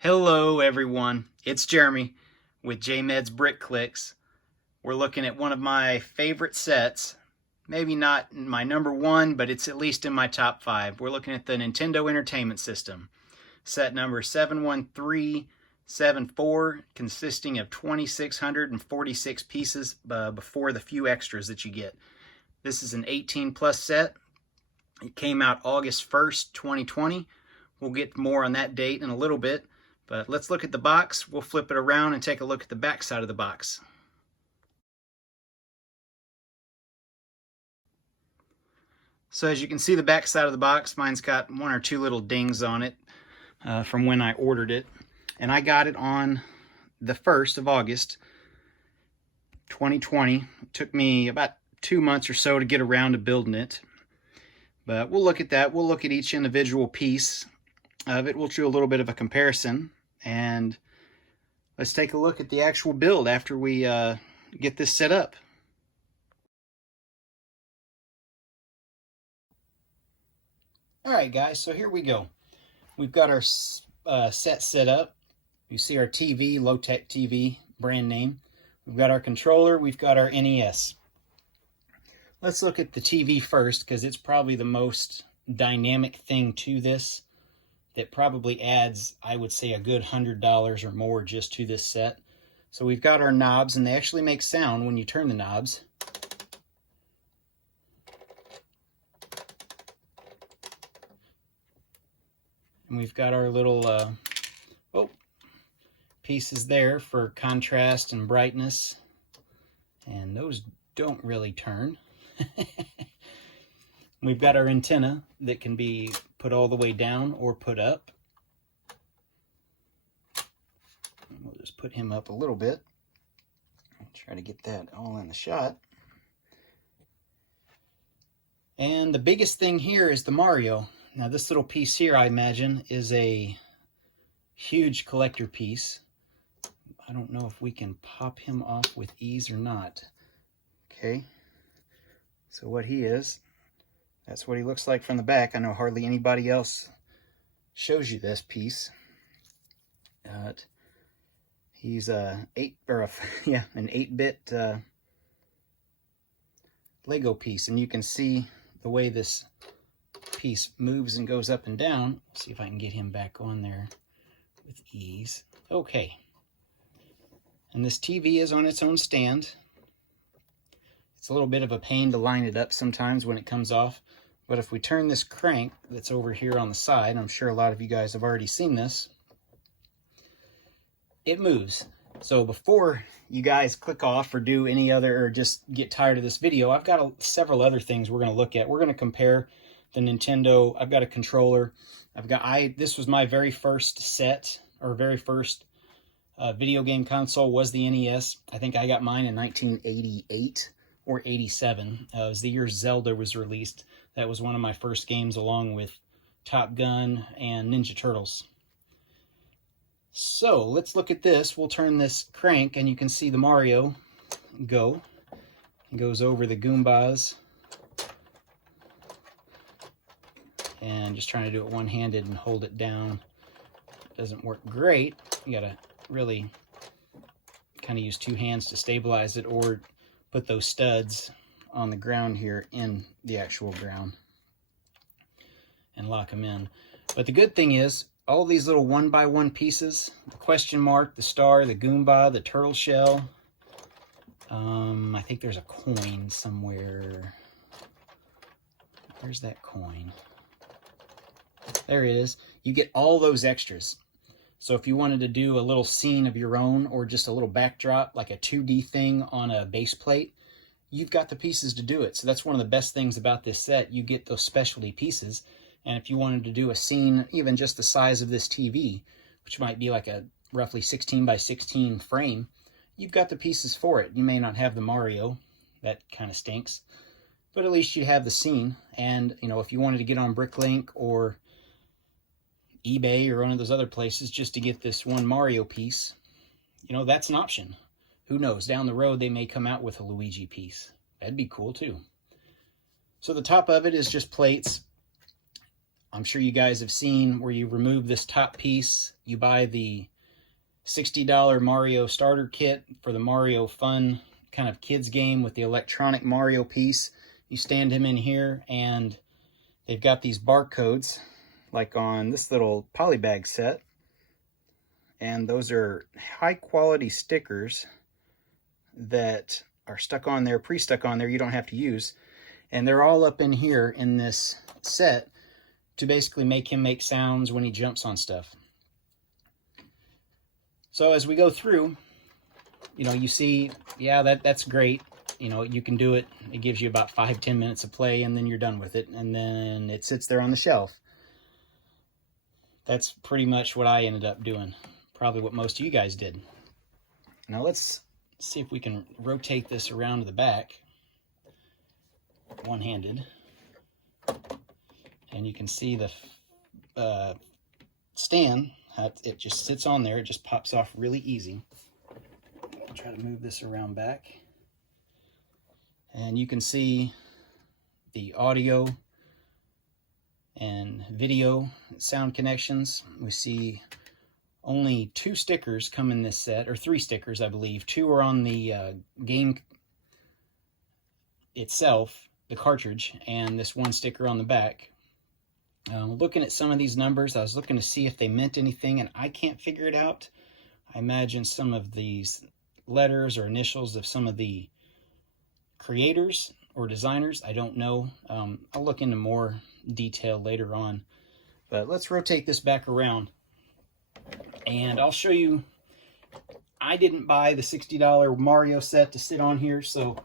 Hello everyone, it's Jeremy with JMed's Brick Clicks. We're looking at one of my favorite sets. Maybe not my number one, but it's at least in my top 5. We're looking at the Nintendo Entertainment System. Set number 71374, consisting of 2,646 pieces before the few extras that you get. This is an 18 plus set. It came out August 1st, 2020. We'll get more on that date in a little bit. But let's look at the box. We'll flip it around and take a look at the back side of the box. So as you can see, the back side of the box, mine's got 1 or 2 little dings on it from when I ordered it. And I got it on the 1st of August, 2020. It took me about 2 months or so to get around to building it. But we'll look at that. We'll look at each individual piece of it. We'll do a little bit of a comparison. And let's take a look at the actual build after we get this set up. Alright guys, so here we go. We've got our set up. You see our TV, low-tech TV, brand name. We've got our controller, we've got our NES. Let's look at the TV first, because it's probably the most dynamic thing to this. That probably adds, I would say, a good $100 or more just to this set. So we've got our knobs, and they actually make sound when you turn the knobs. And we've got our little pieces there for contrast and brightness. And those don't really turn. We've got our antenna that can be put all the way down or put up. And we'll just put him up a little bit. I'll try to get that all in the shot. And the biggest thing here is the Mario. Now this little piece here, I imagine, is a huge collector piece. I don't know if we can pop him off with ease or not. Okay, so what he is, that's what he looks like from the back. I know hardly anybody else shows you this piece. He's an 8-bit Lego piece, and you can see the way this piece moves and goes up and down. Let's see if I can get him back on there with ease. Okay, and this TV is on its own stand. It's a little bit of a pain to line it up sometimes when it comes off. But if we turn this crank that's over here on the side, I'm sure a lot of you guys have already seen this, it moves. So before you guys click off or do any other, or just get tired of this video, I've got several other things we're going to look at. We're going to compare the Nintendo. I've got a controller. This was my very first set, or very first video game console was the NES. I think I got mine in 1988 or 87. It was the year Zelda was released. That was one of my first games, along with Top Gun and Ninja Turtles. So let's look at this. We'll turn this crank and you can see the Mario go. It goes over the Goombas. And just trying to do it one-handed and hold it down. Doesn't work great. You gotta really kind of use 2 hands to stabilize it, or put those studs on the ground here in the actual ground and lock them in. But the good thing is, all these little 1x1 pieces, the question mark, the star, the Goomba, the turtle shell, I think there's a coin somewhere. Where's that coin? There it is. You get all those extras. So if you wanted to do a little scene of your own, or just a little backdrop, like a 2D thing on a base plate, you've got the pieces to do it. So that's one of the best things about this set. You get those specialty pieces. And if you wanted to do a scene, even just the size of this TV, which might be like a roughly 16 by 16 frame, you've got the pieces for it. You may not have the Mario. That kind of stinks. But at least you have the scene. And, you know, if you wanted to get on Bricklink or eBay or one of those other places just to get this one Mario piece, you know, that's an option. Who knows? Down the road, they may come out with a Luigi piece. That'd be cool, too. So the top of it is just plates. I'm sure you guys have seen where you remove this top piece, you buy the $60 Mario starter kit for the Mario Fun kind of kids game with the electronic Mario piece. You stand him in here, and they've got these barcodes like on this little polybag set, and those are high quality stickers that are stuck on there, pre-stuck on there, you don't have to use, and they're all up in here in this set to basically make him make sounds when he jumps on stuff. So as we go through, you know, you see, yeah, that's great. You know, you can do it. It gives you about 5-10 minutes of play, and then you're done with it, and then it sits there on the shelf. That's pretty much what I ended up doing. Probably what most of you guys did. Now let's see if we can rotate this around to the back, one-handed. And you can see the stand, it just sits on there. It just pops off really easy. I'll try to move this around back. And you can see the audio and video sound connections. We see only 2 stickers come in this set, or 3 stickers, I believe. 2 are on the game itself, the cartridge, and this 1 sticker on the back. Looking at some of these numbers, I was looking to see if they meant anything, and I can't figure it out. I imagine some of these letters or initials of some of the creators or designers. I don't know. I'll look into more detail later on. But let's rotate this back around, and I'll show you. I didn't buy the $60 Mario set to sit on here, so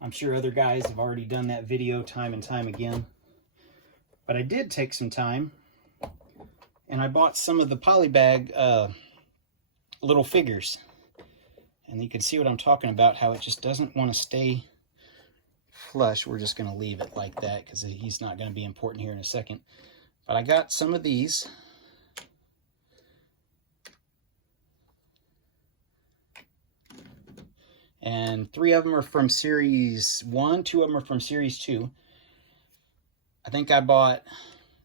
I'm sure other guys have already done that video time and time again. But I did take some time, and I bought some of the polybag little figures. And you can see what I'm talking about, how it just doesn't want to stay flush. We're just going to leave it like that because he's not going to be important here in a second. But I got some of these. And 3 of them are from Series 1, 2 of them are from Series 2. I think I bought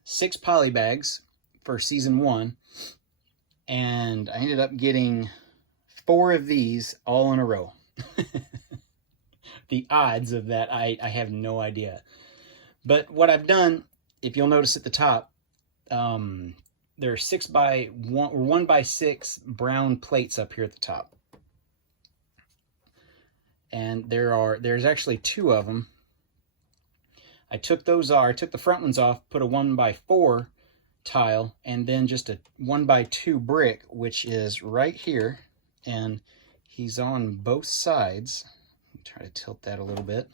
6 polybags for Season 1, and I ended up getting 4 of these all in a row. The odds of that, I have no idea. But what I've done, if you'll notice at the top, there are 6 by 1 or 1 by 6 brown plates up here at the top. And there's actually 2 of them. I took those off. I took the front ones off, put a 1 by 4 tile, and then just a 1 by 2 brick, which is right here, and he's on both sides. Try to tilt that a little bit.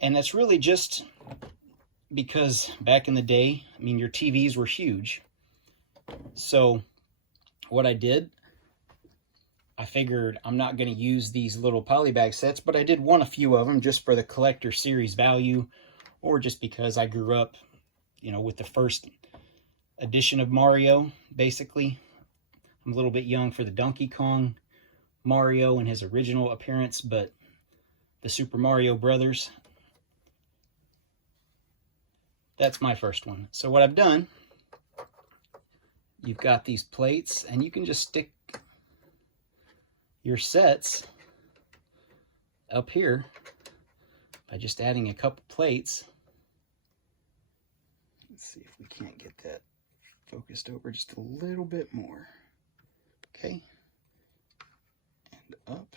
And that's really just because back in the day, I mean, your TVs were huge. So what I did, I figured I'm not going to use these little polybag sets, but I did want a few of them just for the collector series value, or just because I grew up, you know, with the first edition of Mario, basically. I'm a little bit young for the Donkey Kong Mario and his original appearance, but the Super Mario Brothers, that's my first one. So what I've done, you've got these plates, and you can just stick your sets up here by just adding a couple plates. Let's see if we can't get that focused over just a little bit more. Okay, and up.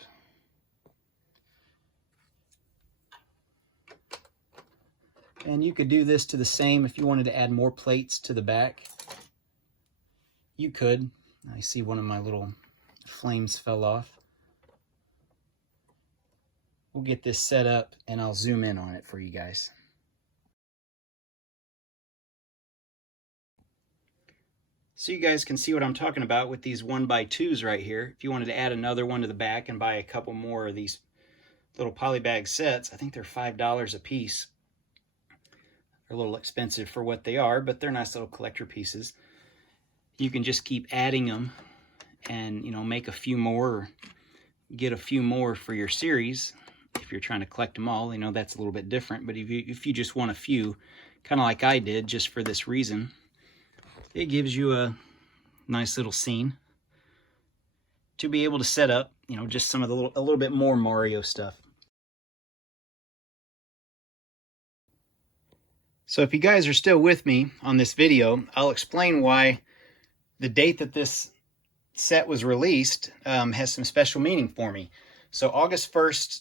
And you could do this to the same if you wanted to add more plates to the back. You could. I see one of my little flames fell off. We'll get this set up and I'll zoom in on it for you guys. So you guys can see what I'm talking about with these 1 by 2s right here. If you wanted to add another one to the back and buy a couple more of these little polybag sets, I think they're $5 a piece. They're a little expensive for what they are, but they're nice little collector pieces. You can just keep adding them and, you know, make a few more, or get a few more for your series. If you're trying to collect them all, you know, that's a little bit different. But if you just want a few, kind of like I did, just for this reason. It gives you a nice little scene to be able to set up, you know, just some of the a little bit more Mario stuff. So if you guys are still with me on this video, I'll explain why the date that this set was released has some special meaning for me. So August 1st,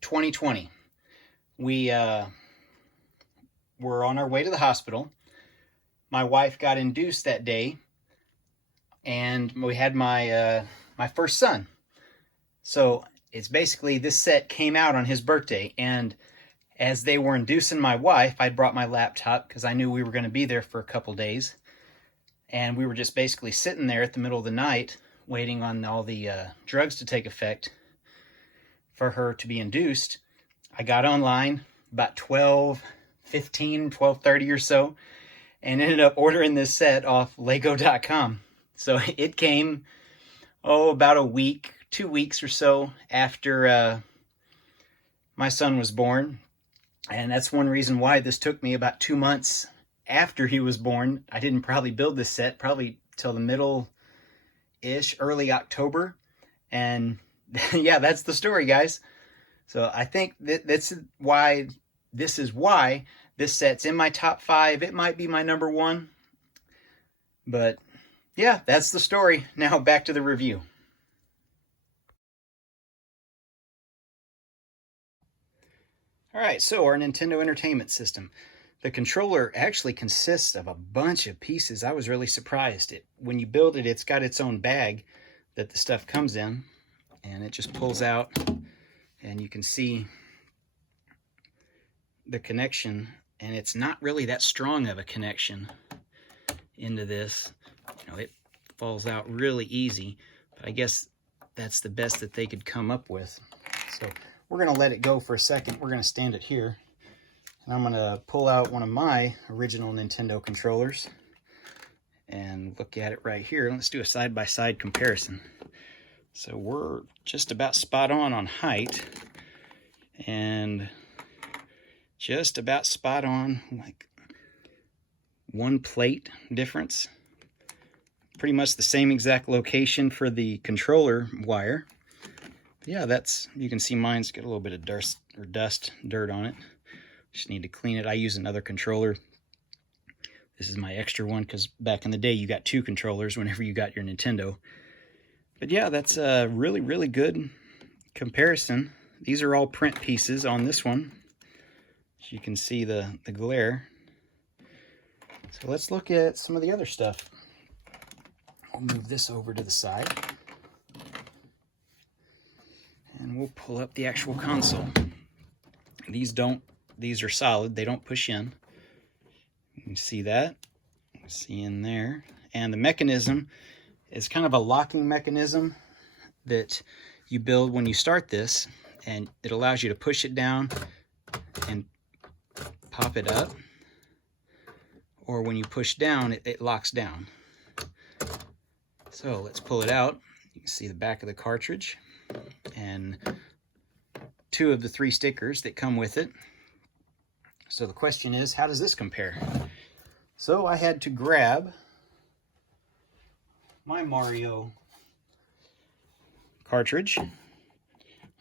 2020, we were on our way to the hospital. My wife got induced that day, and we had my my first son. So it's basically, this set came out on his birthday, and as they were inducing my wife, I brought my laptop because I knew we were going to be there for a couple days. And we were just basically sitting there at the middle of the night waiting on all the drugs to take effect for her to be induced. I got online about 12:30 or so, and ended up ordering this set off Lego.com. So it came, about a week, 2 weeks or so after my son was born. And that's one reason why this took me about 2 months after he was born. I didn't probably build this set probably till the middle-ish, early October. And yeah, that's the story, guys. So I think that this is why this set's in my top 5. It might be my number 1. But yeah, that's the story. Now back to the review. All right, so our Nintendo Entertainment System. The controller actually consists of a bunch of pieces. I was really surprised. When you build it, it's got its own bag that the stuff comes in, and it just pulls out, and you can see the connection, and it's not really that strong of a connection into this. You know, it falls out really easy, but I guess that's the best that they could come up with. So we're going to let it go for a second. We're going to stand it here. And I'm going to pull out one of my original Nintendo controllers and look at it right here. Let's do a side-by-side comparison. So we're just about spot on height, and just about spot on, like 1 plate difference. Pretty much the same exact location for the controller wire. Yeah, you can see mine's got a little bit of dirt on it. Just need to clean it. I use another controller. This is my extra one because back in the day you got 2 controllers whenever you got your Nintendo. But yeah, that's a really, really good comparison. These are all print pieces on this one. As you can see the glare. So let's look at some of the other stuff. I'll move this over to the side. And we'll pull up the actual console. These are solid, they don't push in. You can see that. See in there. And the mechanism is kind of a locking mechanism that you build when you start this, and it allows you to push it down and pop it up. Or when you push down, it locks down. So let's pull it out. You can see the back of the cartridge and 2 of the 3 stickers that come with it. So the question is, how does this compare? So I had to grab my Mario cartridge.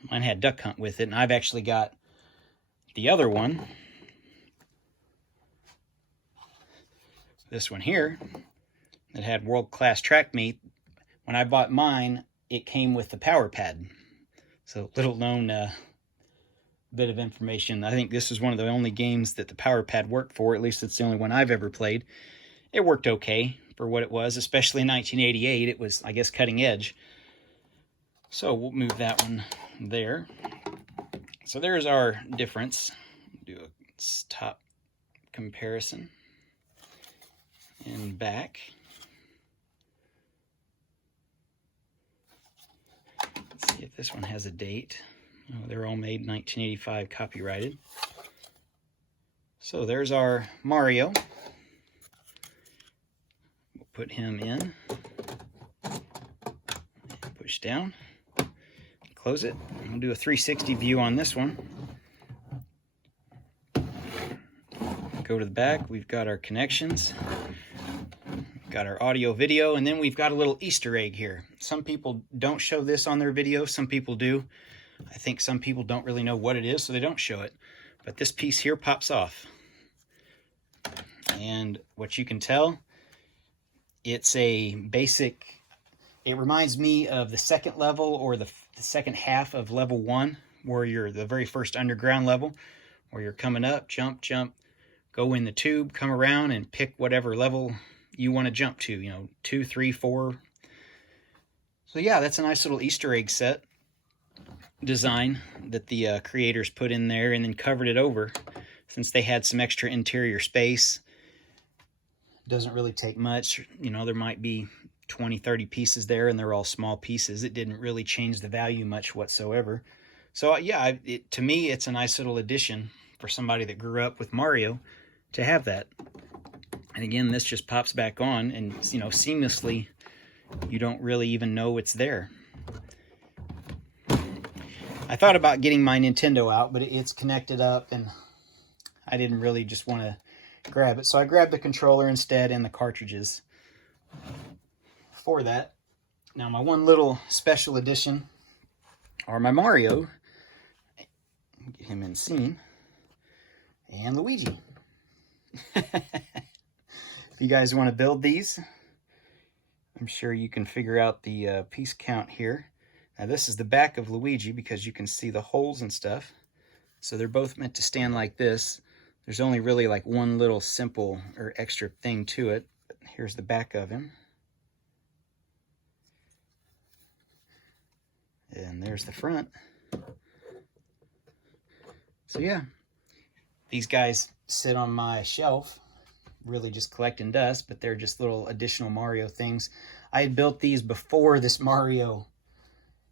Mine had Duck Hunt with it, and I've actually got the other one, this one here, that had World Class Track Meet. When I bought mine, it came with the power pad. So little known bit of information. I think this is one of the only games that the power pad worked for. At least it's the only one I've ever played. It worked okay for what it was, especially in 1988. It was, I guess, cutting edge. So we'll move that one there. So there's our difference. Do a top comparison and back. Let's see if this one has a date. Oh, they're all made 1985, copyrighted. So there's our Mario. We'll put him in. Push down. Close it. I'm going to do a 360 view on this one. go to the back, we've got our connections, got our audio video, and then we've got a little Easter egg here. Some people don't show this on their video, some people do. I think some people don't really know what it is, so they don't show it. But this piece here pops off. And what you can tell, it's a basic, it reminds me of the second level or the second half of level 1, where you're the very first underground level, where you're coming up, jump, jump, go in the tube, come around and pick whatever level you want to jump to, you know, 2, 3, 4. So yeah, that's a nice little Easter egg set design that the creators put in there and then covered it over since they had some extra interior space. Doesn't really take much, you know, there might be 20, 30 pieces there and they're all small pieces. It didn't really change the value much whatsoever. So yeah, to me, it's a nice little addition for somebody that grew up with Mario to have that. And again, this just pops back on and, you know, seamlessly, you don't really even know it's there. I thought about getting my Nintendo out, but it's connected up and I didn't really just want to grab it. So I grabbed the controller instead and the cartridges for that. Now my one little special edition are my Mario, get him in scene, and Luigi. If you guys want to build these, I'm sure you can figure out the piece count here. Now this is the back of Luigi because you can see the holes and stuff. So they're both meant to stand like this. There's only really like one little simple or extra thing to it. But here's the back of him. And there's the front. So yeah, these guys sit on my shelf, really just collecting dust, but they're just little additional Mario things. I had built these before this Mario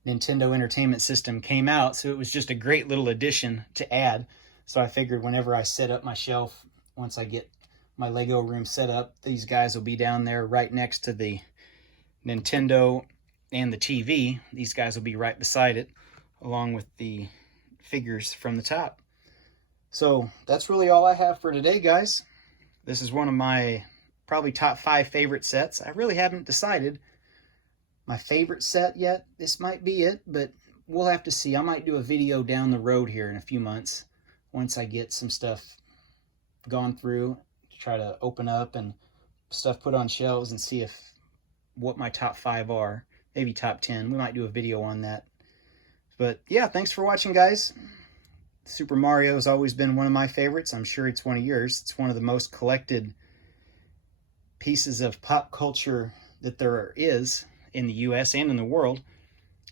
Nintendo Entertainment System came out, so it was just a great little addition to add. So I figured whenever I set up my shelf, once I get my Lego room set up, these guys will be down there right next to the Nintendo and the TV. These guys will be right beside it, along with the figures from the top. So that's really all I have for today, guys. This is one of my probably top 5 favorite sets. I really haven't decided my favorite set yet. This might be it, but we'll have to see. I might do a video down the road here in a few months once I get some stuff gone through to try to open up and stuff put on shelves and see what my top 5 are. Maybe top 10. We might do a video on that. But yeah, thanks for watching, guys. Super Mario has always been one of my favorites. I'm sure it's one of yours. It's one of the most collected pieces of pop culture that there is in the US and in the world.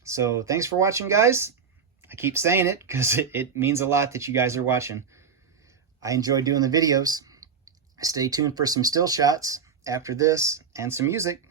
So thanks for watching, guys. I keep saying it because it means a lot that you guys are watching. I enjoy doing the videos. Stay tuned for some still shots after this and some music.